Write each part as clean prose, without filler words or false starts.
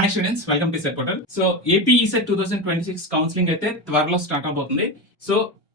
Hi students, welcome to set portal. So AP ECET 2026 counselling అయితే త్వరలో start అవబోతుంది. So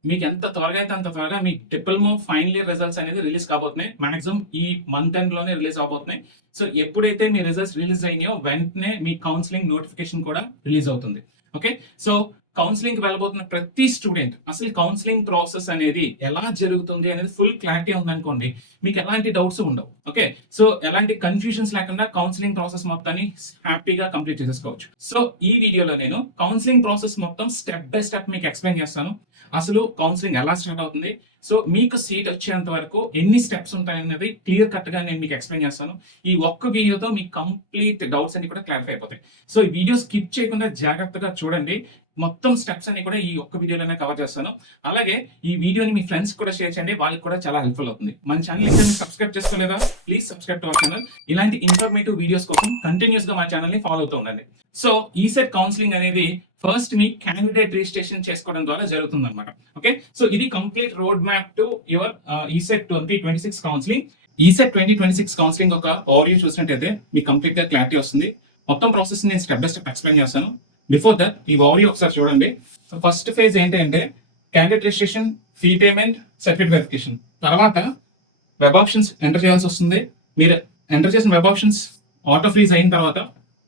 మీకు ఎంత త్వరగా అయితే అంత త్వరగా మీ డిప్లొమా ఫైనల్ ఇయర్ రిజల్ట్స్ అనేది రిలీజ్ కాబోతున్నాయి. మాక్సిమం ఈ మంత్ ఎండ్ లోనే రిలీజ్ అవబోతున్నాయి. సో ఎప్పుడైతే మీ రిజల్ట్స్ రిలీజ్ అయినాయో వెంటనే మీ కౌన్సిలింగ్ నోటిఫికేషన్ కూడా రిలీజ్ అవుతుంది. ఓకే, సో కౌన్సిలింగ్ వెళ్ళబోతున్న ప్రతి స్టూడెంట్ అసలు కౌన్సిలింగ్ ప్రాసెస్ అనేది ఎలా జరుగుతుంది అనేది ఫుల్ క్లారిటీ ఉందనుకోండి, మీకు ఎలాంటి డౌట్స్ ఉండవు. ఓకే, సో ఎలాంటి కన్ఫ్యూజన్స్ లేకుండా కౌన్సిలింగ్ ప్రాసెస్ మొత్తాన్ని హ్యాపీగా కంప్లీట్ చేసేసుకోవచ్చు. సో ఈ వీడియోలో నేను కౌన్సిలింగ్ ప్రాసెస్ మొత్తం స్టెప్ బై స్టెప్ మీకు ఎక్స్ప్లెయిన్ చేస్తాను. అసలు కౌన్సిలింగ్ ఎలా స్టార్ట్ అవుతుంది, సో మీకు సీట్ వచ్చేంత వరకు ఎన్ని స్టెప్స్ ఉంటాయనేది క్లియర్ కట్ గా నేను మీకు ఎక్స్ప్లెయిన్ చేస్తాను. ఈ ఒక్క వీడియోతో మీకు కంప్లీట్ డౌట్స్ అన్ని కూడా క్లారిఫై అయిపోతాయి. సో ఈ వీడియో స్కిప్ చేయకుండా జాగ్రత్తగా చూడండి. మొత్తం స్టెప్స్ అన్ని కూడా ఈ ఒక్క వీడియోలోనే కవర్ చేస్తాను. అలాగే ఈ వీడియోని మీ ఫ్రెండ్స్ కూడా షేర్ చేయండి, వాళ్ళకి కూడా చాలా హెల్ప్ఫుల్ అవుతుంది. మన ఛానల్ ఇంకా మీరు సబ్స్క్రైబ్ చేసుకోలేదా, please subscribe to our channel. ఇలాంటి ఇన్ఫర్మేటివ్ వీడియోస్ కోసం కంటిన్యూస్ గా మన ఛానల్ ని ఫాలో అవుతూ ఉండండి. సో ఈసెట్ కౌన్సిలింగ్ అనేది ఫస్ట్ మీ క్యాండిడేట్ రిజిస్ట్రేషన్ చేసుకోవడం ద్వారా జరుగుతుంది అనమాట. ఓకే, సో ఇది complete road map to your ECET 2026 counselling. ECET 2026 counselling ఒక ఓవర్వ్యూ చూసినట్టయితే మీకు కంప్లీట్ గా క్లారిటీ వస్తుంది. మొత్తం ప్రాసెస్ నేను స్టెప్ బై స్టెప్ ఎక్స్ప్లెయిన్ చేస్తాను. బిఫోర్ దట్ ఈ ఓవర్వ్యూ ఒకసారి చూడండి. సో ఫస్ట్ ఫేజ్ ఏంటంటే candidate registration, fee payment, certificate verification. తర్వాత వెబ్ ఆప్షన్స్ ఎంటర్ చేయాల్సి వస్తుంది. మీరు ఎంటర్ చేసిన వెబ్ ఆప్షన్స్ ఆటో ఫ్రీజ్ అయిన తర్వాత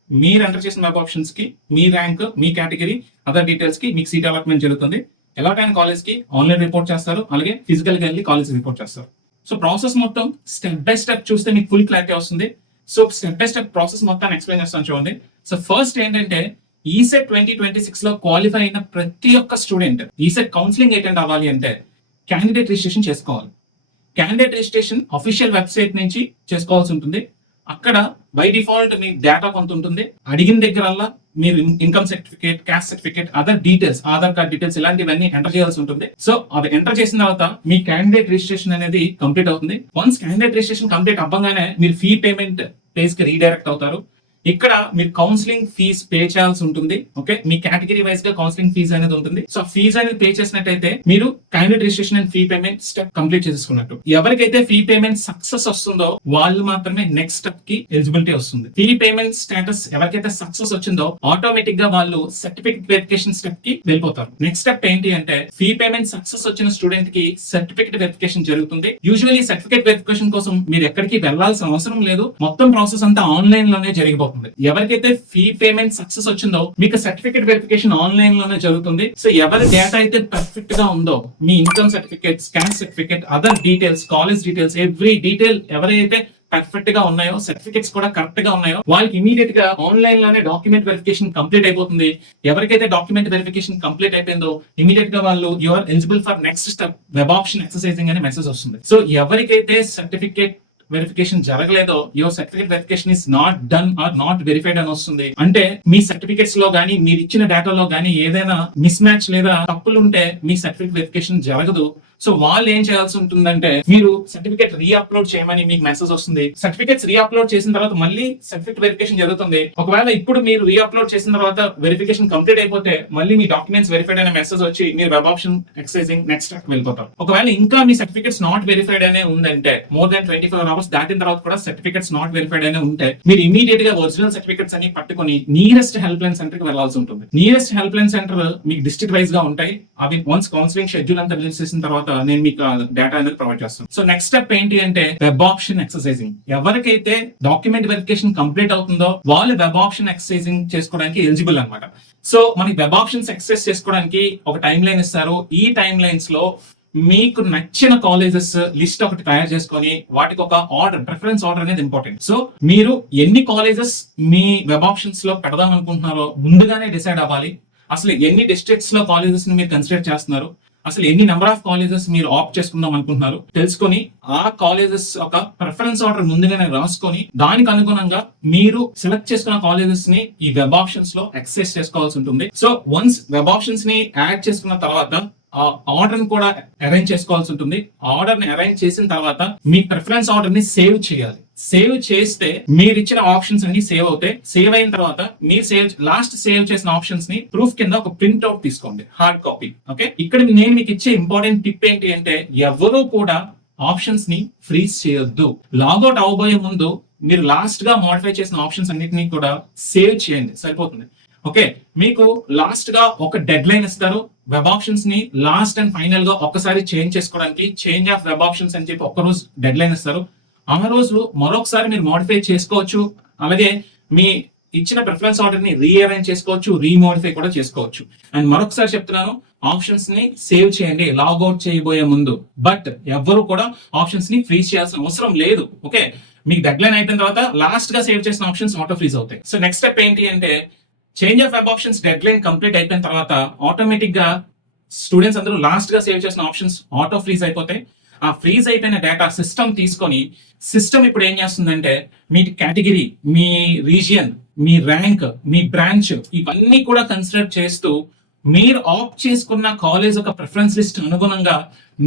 మీరు ఎంటర్ చేసిన వెబ్ ఆప్షన్స్ కి మీ ర్యాంక్, మీ కేటగిరీ, అదర్ డీటెయిల్స్ కి మీకు సీట్ అలాట్మెంట్ జరుగుతుంది. ఎలాట్ అయిన కాలేజ్ కి ఆన్లైన్ రిపోర్ట్ చేస్తారు, అలాగే ఫిజికల్ గా వెళ్ళి కాలేజ్ రిపోర్ట్ చేస్తారు. సో ప్రాసెస్ మొత్తం స్టెప్ బై స్టెప్ చూస్తే మీకు ఫుల్ క్లారిటీ వస్తుంది. So step by step process మొత్తాన్ని ఎక్స్ప్లెయిన్ చేస్తాను చూడండి. సో ఫస్ట్ ఏంటంటే ఈసెట్ 2026 లో క్వాలిఫై అయిన ప్రతి ఒక్క స్టూడెంట్ ఈసెట్ కౌన్సిలింగ్ అటెండ్ అవ్వాలి అంటే క్యాండిడేట్ రిజిస్ట్రేషన్ చేసుకోవాలి. క్యాండిడేట్ రిజిస్ట్రేషన్ అఫీషియల్ వెబ్సైట్ నుంచి చేసుకోవాల్సి ఉంటుంది. అక్కడ బై డిఫాల్ట్ మీ డేటా కొంత ఉంటుంది. అడిగిన దగ్గరల్లా మీరు income certificate, caste certificate, other details, Aadhaar card details ఇలాంటివన్నీ ఎంటర్ చేయాల్సి ఉంటుంది. సో అది ఎంటర్ చేసిన తర్వాత మీ క్యాండిడేట్ రిజిస్ట్రేషన్ అనేది కంప్లీట్ అవుతుంది. వన్స్ క్యాండిడేట్ రిజిస్ట్రేషన్ కంప్లీట్ అవ్వగానే మీరు ఫీ పేమెంట్ ప్లేస్ కి రీడైరెక్ట్ అవుతారు. ఇక్కడ మీరు కౌన్సిలింగ్ ఫీజ్ పే చేయాల్సి ఉంటుంది. ఓకే, మీ కేటగిరీ వైజ్ గా కౌన్సిలింగ్ ఫీజ్ అనేది ఉంటుంది. సో ఫీజ్ అనేది పే చేసినట్టయితే మీరు candidate registration and fee payment step complete చేసుకున్నట్టు. ఎవరికైతే ఫీ పేమెంట్ సక్సెస్ వస్తుందో వాళ్ళు మాత్రమే నెక్స్ట్ స్టెప్ కి ఎలిజిబిలిటీ వస్తుంది. ఫీ పేమెంట్ స్టేటస్ ఎవరికైతే సక్సెస్ వచ్చిందో ఆటోమేటిక్ గా వాళ్ళు సర్టిఫికేట్ వెరిఫికేషన్ స్టెప్ కి వెళ్ళిపోతారు. నెక్స్ట్ స్టెప్ ఏంటి అంటే ఫీ పేమెంట్ సక్సెస్ వచ్చిన స్టూడెంట్ కి సర్టిఫికేట్ వెరిఫికేషన్ జరుగుతుంది. యూజువల్లీ సర్టిఫికేట్ వెరిఫికేషన్ కోసం మీరు ఎక్కడికి వెళ్లాల్సిన అవసరం లేదు. మొత్తం ప్రాసెస్ అంతా ఆన్లైన్ లోనే జరిగిపోతుంది. ఎవరికైతే ఫీ పేమెంట్ సక్సెస్ వచ్చిందో మీకు సర్టిఫికేట్ వెరిఫికేషన్ ఆన్లైన్ లోనే జరుగుతుంది. సో ఎవరి డేటా అయితే పర్ఫెక్ట్ గా ఉందో మీ income certificate, caste certificate, other details, college details, every detail ఎవరైతే పర్ఫెక్ట్ గా ఉన్నాయో, సర్టిఫికేట్స్ కూడా కరెక్ట్ గా ఉన్నాయో వాళ్ళకి ఇమీడియట్ గా ఆన్లైన్ లోనే డాక్యుమెంట్ వెరిఫికేషన్ కంప్లీట్ అయిపోతుంది. ఎవరికైతే డాక్యుమెంట్ వెరిఫికేషన్ కంప్లీట్ అయిపోయిందో ఇమీడియట్ గా వాళ్ళు you are eligible for next step web option exercising అనే మెసేజ్ వస్తుంది. సో ఎవరికైతే సర్టిఫికేట్ వెరిఫికేషన్ జరగలేదో your certificate verification is not done or not verified అని వస్తుంది. అంటే మీ సర్టిఫికేట్స్ లో గానీ మీరు ఇచ్చిన డేటాలో గానీ ఏదైనా మిస్ మ్యాచ్ లేదా తప్పులు ఉంటే మీ సర్టిఫికేట్ వెరిఫికేషన్ జరగదు. సో వాళ్ళు ఏం చేయాల్సి ఉంటుందంటే మీరు సర్టిఫికేట్ రీ అప్లోడ్ చేయమని మీకు మెసేజ్ వస్తుంది. సర్టిఫికేట్స్ రీ అప్లోడ్ చేసిన తర్వాత మళ్ళీ సర్టిఫికేట్ వెరిఫికేషన్ జరుగుతుంది. ఒకవేళ ఇప్పుడు మీరు రీ అప్లోడ్ చేసిన తర్వాత వెరిఫికేషన్ కంప్లీట్ అయిపోతే మళ్ళీ మీ డాక్యుమెంట్స్ వెరిఫైడ్ అనే మెసేజ్ వచ్చి మీరు web option exercising next step వెళ్ళిపోతారు. ఒకవేళ ఇంకా మీ సర్టిఫికేట్స్ నాట్ వెరిఫైడ్ అనే ఉందంటే మోర్ దాన్ 24 hours దాటిన తర్వాత కూడా సర్టిఫికేట్స్ నాట్ వెరిఫైడ్ అనే ఉంటే మీరు ఇమీడియట్ గా ఒరిజినల్ సర్టిఫికేట్స్ అని పట్టుకొని నియరెస్ట్ హెల్ప్ లైన్ సెంటర్ కి వెళ్లాల్సి ఉంటుంది. నియరెస్ట్ హెల్ప్ లైన్ సెంటర్ మీకు డిస్ట్రిక్ట్ వైజ్ గా ఉంటాయి. అవి వన్స్ కౌన్సిలింగ్ షెడ్యూల్ అంతా రిలీజ్ చేసిన తర్వాత నేను మీకు డేటా అనేది ప్రొవైడ్ చేస్తాను. సో నెక్స్ట్ స్టెప్ ఏంటి అంటే వెబ్ ఆప్షన్ ఎక్సర్సైజింగ్. ఎవరికైతే డాక్యుమెంట్ వెరిఫికేషన్ కంప్లీట్ అవుతుందో వాళ్ళు వెబ్ ఆప్షన్ ఎక్సర్సైజింగ్ చేసుకోవడానికి ఎలిజిబుల్ అనమాట. సో మనకి వెబ్ ఆప్షన్స్ ఎక్సర్సైజ్ చేసుకోవడానికి ఒక టైం లైన్ ఇస్తారు. ఈ టైం లైన్స్ లో మీకు నచ్చిన కాలేజెస్ లిస్ట్ ఒకటి తయారు చేసుకొని వాటికి ఒక ఆర్డర్, ప్రిఫరెన్స్ ఆర్డర్ అనేది ఇంపార్టెంట్. సో మీరు ఎన్ని కాలేజెస్ మీ వెబ్ ఆప్షన్స్ లో పెడదాం అనుకుంటున్నారో ముందుగానే డిసైడ్ అవ్వాలి. అసలు ఎన్ని డిస్ట్రిక్ట్స్ లో కాలేజెస్ ని మీరు కన్సిడర్ చేస్తున్నారు, అసలు ఎన్ని నెంబర్ ఆఫ్ కాలేజెస్ మీరు ఆప్ట్ చేసుకుందాం అనుకుంటున్నారు తెలుసుకొని ఆ కాలేజెస్ ఒక ప్రిఫరెన్స్ ఆర్డర్ ముందుగానే రాసుకొని దానికి అనుగుణంగా మీరు సెలెక్ట్ చేసుకున్న కాలేజెస్ ని ఈ వెబ్ ఆప్షన్స్ లో యాక్సెస్ చేసుకోవాల్సి ఉంటుంది. సో వన్స్ వెబ్ ఆప్షన్స్ ని యాడ్ చేసుకున్న తర్వాత ఆ ఆర్డర్ ని కూడా అరేంజ్ చేసుకోవాల్సి ఉంటుంది. ఆర్డర్ ని అరేంజ్ చేసిన తర్వాత మీ ప్రిఫరెన్స్ ఆర్డర్ ని సేవ్ చేయాలి. సేవ్ చేస్తే మీరు ఇచ్చిన ఆప్షన్స్ అన్ని సేవ్ అవుతాయి. సేవ్ అయిన తర్వాత మీరు లాస్ట్ సేవ్ చేసిన ఆప్షన్స్ ని ప్రూఫ్ కింద ఒక ప్రింట్ అవుట్ తీసుకోండి, హార్డ్ కాపీ. ఓకే, ఇక్కడ నేను మీకు ఇచ్చే ఇంపార్టెంట్ టిప్ ఏంటి అంటే ఎవరు కూడా ఆప్షన్స్ ని ఫ్రీజ్ చేయొద్దు. లాగౌట్ అవబోయే ముందు మీరు లాస్ట్ గా మోడిఫై చేసిన ఆప్షన్స్ అన్నిటినీ కూడా సేవ్ చేయండి, సరిపోతుంది. ఓకే, మీకు లాస్ట్ గా ఒక డెడ్ లైన్ ఇస్తారు. వెబ్ ఆప్షన్స్ ని లాస్ట్ అండ్ ఫైనల్ గా ఒక్కసారి చేంజ్ చేసుకోవడానికి చేంజ్ ఆఫ్ వెబ్ ఆప్షన్స్ అని చెప్పి ఒక్క రోజు డెడ్ లైన్ ఇస్తారు. ఆ రోజు మరొకసారి మీరు మోడిఫై చేసుకోవచ్చు. అలాగే మీ ఇచ్చిన ప్రిఫరెన్స్ ఆర్డర్ ని రీఅరేంజ్ చేసుకోవచ్చు, రీమోడిఫై కూడా చేసుకోవచ్చు. అండ్ మరొకసారి చెప్తున్నాను, ఆప్షన్స్ ని సేవ్ చేయండి లాగౌట్ చేయబోయే ముందు. బట్ ఎవ్వరు కూడా ఆప్షన్స్ ని ఫ్రీజ్ చేయాల్సిన అవసరం లేదు. ఓకే, మీకు డెడ్ లైన్ అయిపోయిన తర్వాత లాస్ట్ గా సేవ్ చేసిన ఆప్షన్స్ ఆటో ఫ్రీజ్ అవుతాయి. సో నెక్స్ట్ స్టెప్ ఏంటి అంటే, change of web options dead line complete అయిపోయిన తర్వాత ఆటోమేటిక్ గా స్టూడెంట్స్ అందరూ లాస్ట్ గా సేవ్ చేసిన ఆప్షన్స్ ఆటో ఫ్రీజ్ అయిపోతాయి. ఆ ఫ్రీజ్ అయిపోయిన డేటా సిస్టమ్ తీసుకొని, సిస్టమ్ ఇప్పుడు ఏం చేస్తుందంటే మీ కేటగిరీ, మీ రీజియన్, మీ ర్యాంక్, మీ బ్రాంచ్ ఇవన్నీ కూడా కన్సిడర్ చేస్తూ మీరు ఆప్ట్ చేసుకున్న కాలేజ్ ఒక ప్రిఫరెన్స్ లిస్ట్ అనుగుణంగా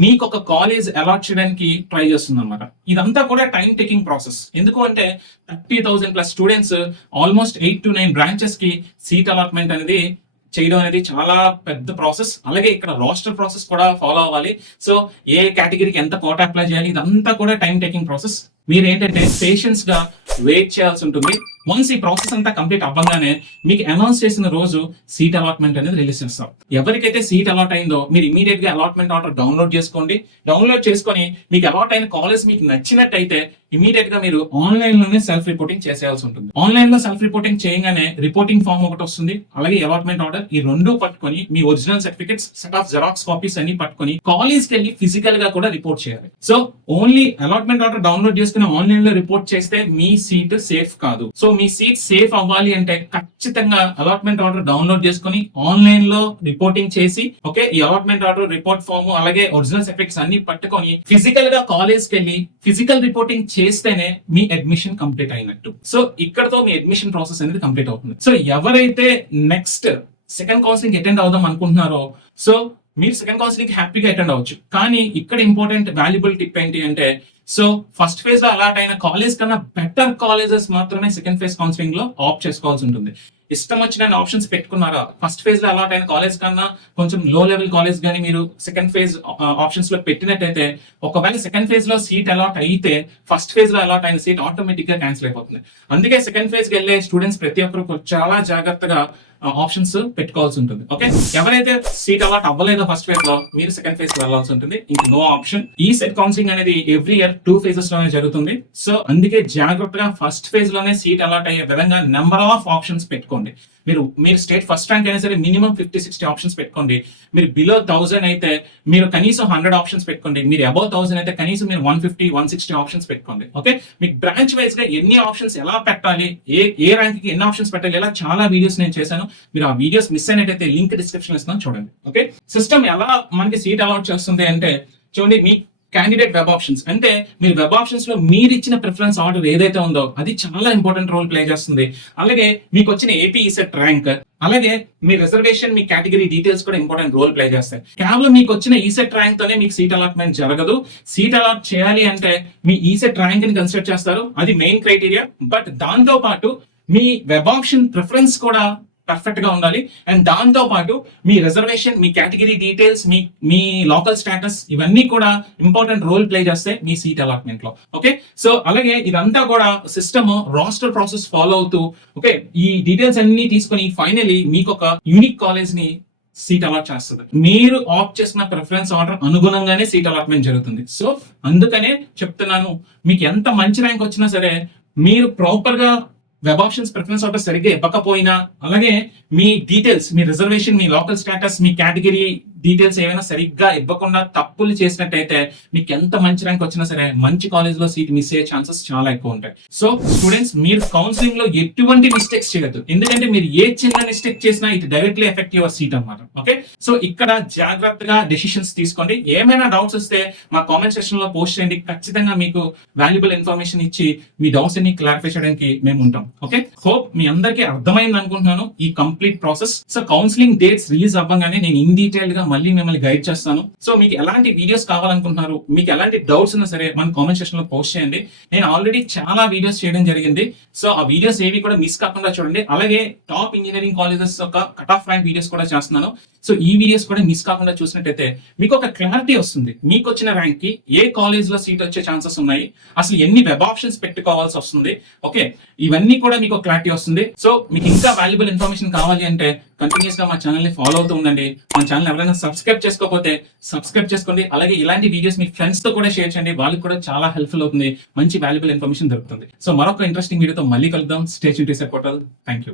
మీకు ఒక కాలేజ్ అలాట్ చేయడానికి ట్రై చేస్తుంది అనమాట. ఇదంతా కూడా టైం టేకింగ్ ప్రాసెస్. ఎందుకు అంటే 30,000+ స్టూడెంట్స్, ఆల్మోస్ట్ 8 to 9 బ్రాంచెస్ కి సీట్ అలాట్మెంట్ అనేది చేయడం అనేది చాలా పెద్ద ప్రాసెస్. అలాగే ఇక్కడ రోస్టర్ ప్రాసెస్ కూడా ఫాలో అవ్వాలి. సో ఏ కేటగిరీకి ఎంత కోటా అప్లై చేయాలి, ఇదంతా కూడా టైం టేకింగ్ ప్రాసెస్. మీరు ఏంటంటే పేషెన్స్ గా వెయిట్ చేయాల్సి ఉంటుంది. వన్స్ ఈ ప్రాసెస్ అంతా కంప్లీట్ అవ్వగానే మీకు అనౌన్స్ చేసిన రోజు సీట్ అలాట్మెంట్ అనేది రిలీజ్ చేస్తాం. ఎవరికైతే సీట్ అలాట్ అయిందో మీరు ఇమీడియట్ గా అలాట్మెంట్ ఆర్డర్ డౌన్లోడ్ చేసుకోండి. డౌన్లోడ్ చేసుకొని మీకు అలాట్ అయిన కాలేజ్ మీకు నచ్చినట్టయితే ఇమీడియట్ గా మీరు ఆన్లైన్ లోనే సెల్ఫ్ రిపోర్టింగ్ చేసేయాల్సి ఉంటుంది. ఆన్లైన్ లో సెల్ఫ్ రిపోర్టింగ్ చేయగానే రిపోర్టింగ్ ఫామ్ ఒకటి వస్తుంది, అలాగే అలాట్మెంట్ ఆర్డర్. ఈ రెండు పట్టుకొని మీ original certificates, set of xerox copies అన్ని పట్టుకొని కాలేజ్ కి వెళ్ళి ఫిజికల్ గా కూడా రిపోర్ట్ చేయాలి. So only allotment order download చేసుకుని ఆన్లైన్ లో రిపోర్ట్ చేస్తే మీ సీట్ సేఫ్ కాదు. సో మీ సీట్ సేఫ్ అవ్వాలి అంటే ఖచ్చితంగా అలాట్మెంట్ ఆర్డర్ డౌన్లోడ్ చేసుకుని ఆన్లైన్ లో రిపోర్టింగ్ చేసి, ఓకే, ఈ అలాట్మెంట్ ఆర్డర్, రిపోర్ట్ ఫామ్, అలాగే ఒరిజినల్ సర్టిఫికెట్స్ అన్ని పట్టుకొని ఫిజికల్ గా కాలేజ్ కి వెళ్ళి ఫిజికల్ రిపోర్టింగ్ చేస్తేనే మీ అడ్మిషన్ కంప్లీట్ అయినట్టు. సో ఇక్కడతో మీ అడ్మిషన్ ప్రాసెస్ అనేది కంప్లీట్ అవుతుంది. సో ఎవరైతే నెక్స్ట్ సెకండ్ కౌన్సిలింగ్ అటెండ్ అవుదాం అనుకుంటున్నారో, సో మీరు సెకండ్ కౌన్సిలింగ్ హ్యాపీగా అటెండ్ అవ్వచ్చు. కానీ ఇక్కడ ఇంపార్టెంట్ వాల్యుబుల్ టిప్ ఏంటి అంటే, సో ఫస్ట్ ఫేజ్ లో అలాట్ అయిన కాలేజ్ కన్నా బెటర్ కాలేజెస్ మాత్రమే సెకండ్ ఫేజ్ కౌన్సిలింగ్ లో ఆప్ట్ చేసుకోవాల్సి ఉంటుంది. ఇష్టం వచ్చిన ఆప్షన్స్ పెట్టుకున్నారా, ఫస్ట్ ఫేజ్ లో అలాట్ అయిన కాలేజ్ కన్నా కొంచెం లో లెవెల్ కాలేజ్ కానీ మీరు సెకండ్ ఫేజ్ ఆప్షన్స్ లో పెట్టినట్టయితే, ఒకవేళ సెకండ్ ఫేజ్ లో సీట్ అలాట్ అయితే ఫస్ట్ ఫేజ్ లో అలాట్ అయిన సీట్ ఆటోమేటిక్ గా క్యాన్సిల్ అయిపోతుంది. అందుకే సెకండ్ ఫేజ్ కి వెళ్ళే స్టూడెంట్స్ ప్రతి ఒక్కరు చాలా జాగ్రత్తగా ఆప్షన్స్ పెట్టుకోవాల్సి ఉంటుంది. ఓకే, ఎవరైతే సీట్ అలాట్ అవ్వలేదో ఫస్ట్ ఫేజ్ లో, మీరు సెకండ్ ఫేజ్ కి వెళ్ళాల్సి ఉంటుంది. ఇంక నో ఆప్షన్. ఈ సెట్ కౌన్సిలింగ్ అనేది ఎవ్రీ ఇయర్ 2 phases లోనే జరుగుతుంది. సో అందుకే జాగ్రత్తగా ఫస్ట్ ఫేజ్ లోనే సీట్ అలాట్ అయ్యే విధంగా నెంబర్ ఆఫ్ ఆప్షన్స్ పెట్టుకోండి. మీరు స్టేట్ ఫస్ట్ ర్యాంక్ అయినా సరే మినిమం 50-60 ఆప్షన్స్ పెట్టుకోండి. మీరు బిలో 1000 అయితే మీరు కనీసం 100 ఆప్షన్స్ పెట్టుకోండి. మీరు అబౌవ్ 1000 అయితే కనీసం మీరు 150-160 ఆప్షన్స్ పెట్టుకోండి. ఓకే, మీకు బ్రాంచ్ వైజ్ గా ఎన్ని ఆప్షన్స్ ఎలా పెట్టాలి, ఏ ర్యాంక్ కి ఎన్ని ఆప్షన్స్ పెట్టాలి, ఇలా చాలా వీడియోస్ నేను చేశాను. మీరు ఆ వీడియోస్ మిస్ అయినట్టయితే లింక్ డిస్క్రిప్షన్ ఇస్తాను, చూడండి. ఓకే, సిస్టమ్ ఎలా మనకి సీట్ అలాట్ చేస్తుంది అంటే, చూడండి, మీ క్యాండిడేట్ వెబ్ ఆప్షన్స్ అంటే మీరు వెబ్ ఆప్షన్స్ లో మీరు ఇచ్చిన ప్రిఫరెన్స్ ఆర్డర్ ఏదైతే ఉందో అది చాలా ఇంపార్టెంట్ రోల్ ప్లే చేస్తుంది. అలాగే మీకు వచ్చిన ఏపీ ఈసెట్ ర్యాంక్, అలాగే మీ రిజర్వేషన్, మీ కేటగిరీ డీటెయిల్స్ కూడా ఇంపార్టెంట్ రోల్ ప్లే చేస్తాయి. కేవలం మీకు వచ్చిన ఈసెట్ ర్యాంక్ తోనే మీకు సీట్ అలాట్మెంట్ జరగదు. సీట్ అలాట్ చేయాలి అంటే మీ ఈసెట్ ర్యాంక్ ని కన్సిడర్ చేస్తారు, అది మెయిన్ క్రైటీరియా. బట్ దాంతో పాటు మీ వెబ్ ఆప్షన్ ప్రిఫరెన్స్ కూడా పర్ఫెక్ట్ గా ఉండాలి. అండ్ దాంతో పాటు మీ రిజర్వేషన్, మీ కేటగిరీ డీటెయిల్స్, మీ లోకల్ స్టేటస్, ఇవన్నీ కూడా ఇంపార్టెంట్ రోల్ ప్లే చేస్తాయి మీ సీట్ అలాట్మెంట్ లో. ఓకే, సో అలాగే ఇదంతా కూడా సిస్టమ్ రోస్టర్ ప్రాసెస్ ఫాలో అవుతూ, ఓకే, ఈ డీటెయిల్స్ అన్ని తీసుకొని ఫైనలీ మీకు ఒక యూనిక్ కాలేజ్ ని సీట్ అలాట్ చేస్తుంది. మీరు ఆప్ట్ చేసిన ప్రిఫరెన్స్ ఆర్డర్ అనుగుణంగానే సీట్ అలాట్మెంట్ జరుగుతుంది. సో అందుకనే చెప్తున్నాను, మీకు ఎంత మంచి ర్యాంక్ వచ్చినా సరే మీరు ప్రాపర్ గా వెబ్ ఆప్షన్స్ ప్రిఫరెన్స్ ఆర్డర్ సరిగ్గా ఇవ్వకపోయినా, అలాగే మీ డీటెయిల్స్, మీ రిజర్వేషన్, మీ లోకల్ స్టేటస్, మీ కేటగిరీ డీటెయిల్స్ ఏమైనా సరిగ్గా ఇవ్వకుండా తప్పులు చేసినట్టయితే మీకు ఎంత మంచి ర్యాంక్ వచ్చినా సరే మంచి కాలేజ్ లో సీట్ మిస్ అయ్యే ఛాన్సెస్ చాలా ఎక్కువ ఉంటాయి. సో స్టూడెంట్స్, మీరు కౌన్సిలింగ్ లో ఎటువంటి మిస్టేక్స్ చేయొద్దు. ఎందుకంటే మీరు ఏ చిన్న మిస్టేక్ చేసినా it directly effect your seat అన్నమాట. ఓకే, సో ఇక్కడ జాగ్రత్తగా డెసిషన్స్ తీసుకోండి. ఏమైనా డౌట్స్ వస్తే మా కామెంట్ సెక్షన్ లో పోస్ట్ చేయండి. ఖచ్చితంగా మీకు వాల్యుబుల్ ఇన్ఫర్మేషన్ ఇచ్చి మీ డౌట్స్ అన్ని క్లారిఫై చేయడానికి మేము ఉంటాం. ఓకే, హోప్ మీ అందరికీ అర్థమైంది అనుకుంటున్నాను ఈ complete process. So counselling dates release అవ్వగానే నేను ఇన్ డీటెయిల్ గా మళ్ళీ మిమ్మల్ని గైడ్ చేస్తాను. సో మీకు ఎలాంటి వీడియోస్ కావాలనుకుంటున్నారు, మీకు ఎలాంటి డౌట్స్ ఉన్నా సరే మన కామెంట్ సెక్షన్ లో పోస్ట్ చేయండి. నేను ఆల్రెడీ చాలా వీడియోస్ చేయడం జరిగింది. సో ఆ వీడియోస్ ఏవి కూడా మిస్ కాకుండా చూడండి. అలాగే టాప్ ఇంజనీరింగ్ కాలేజెస్ యొక్క కట్ ఆఫ్ ర్యాంక్ వీడియోస్ కూడా చేస్తున్నాను. సో ఈ వీడియోస్ కూడా మిస్ కాకుండా చూసినట్టయితే మీకు ఒక క్లారిటీ వస్తుంది. మీకు వచ్చిన ర్యాంక్ కి ఏ కాలేజ్ లో సీట్ వచ్చే ఛాన్సెస్ ఉన్నాయి, అసలు ఎన్ని వెబ్ ఆప్షన్స్ పెట్టుకోవాల్సి వస్తుంది. ఓకే, ఇవన్నీ కూడా మీకు క్లారిటీ వస్తుంది. సో మీకు ఇంకా వాల్యుబుల్ ఇన్ఫర్మేషన్ కావాలి అంటే కంటిన్యూస్ గా మా ఛానల్ ని ఫాలో అవుతూ ఉండండి. మన ఛానల్ ఎవరైనా సబ్స్క్రైబ్ చేసుకోకపోతే సబ్స్క్రైబ్ చేసుకోండి. అలాగే ఇలాంటి వీడియోస్ మీ ఫ్రెండ్స్ తో కూడా షేర్ చేయండి. వాళ్ళకి కూడా చాలా హెల్ప్ఫుల్ అవుతుంది. మంచి వాల్యుబుల్ ఇన్ఫర్మేషన్ దొరుకుతుంది. సో మరొక ఇంట్రెస్టింగ్ వీడియోతో మళ్ళీ కలుద్దాం. Stay tuned to research portal. Thank you.